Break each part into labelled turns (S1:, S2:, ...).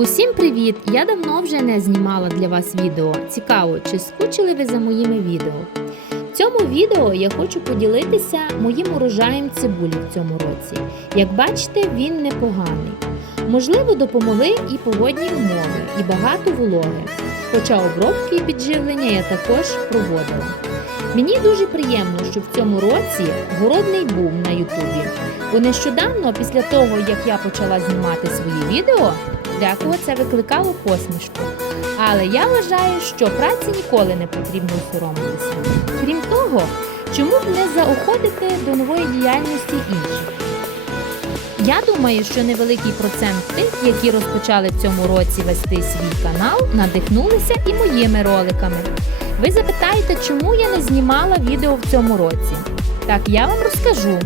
S1: Усім привіт! Я давно вже не знімала для вас відео. Цікаво, чи скучили ви за моїми відео? В цьому відео я хочу поділитися моїм урожаєм цибулі в цьому році. Як бачите, він непоганий. Можливо, допомогли і погодні умови, і багато вологи. Хоча обробки і підживлення я також проводила. Мені дуже приємно, що в цьому році городний бум на Ютубі. Бо нещодавно, після того, як я почала знімати свої відео, декого це викликало посмішку. Але я вважаю, що праці ніколи не потрібно соромитися. Крім того, чому б не заохотити до нової діяльності інших? Я думаю, що невеликий процент тих, які розпочали в цьому році вести свій канал, надихнулися і моїми роликами. Ви запитаєте, чому я не знімала відео в цьому році? Так я вам розкажу.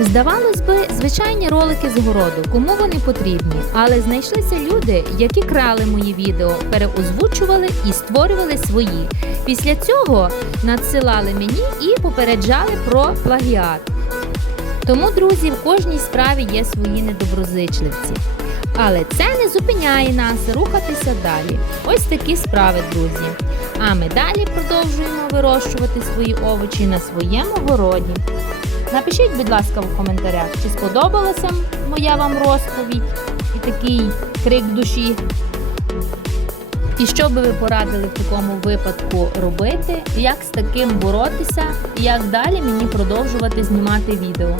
S1: Здавалось би, звичайні ролики з городу, кому вони потрібні, але знайшлися люди, які крали мої відео, переозвучували і створювали свої. Після цього надсилали мені і попереджали про плагіат. Тому, друзі, в кожній справі є свої недоброзичливці. Але це не зупиняє нас рухатися далі. Ось такі справи, друзі. А ми далі продовжуємо вирощувати свої овочі на своєму городі. Напишіть, будь ласка, в коментарях, чи сподобалася моя вам розповідь і такий крик душі. І що би ви порадили в такому випадку робити, як з таким боротися, і як далі мені продовжувати знімати відео.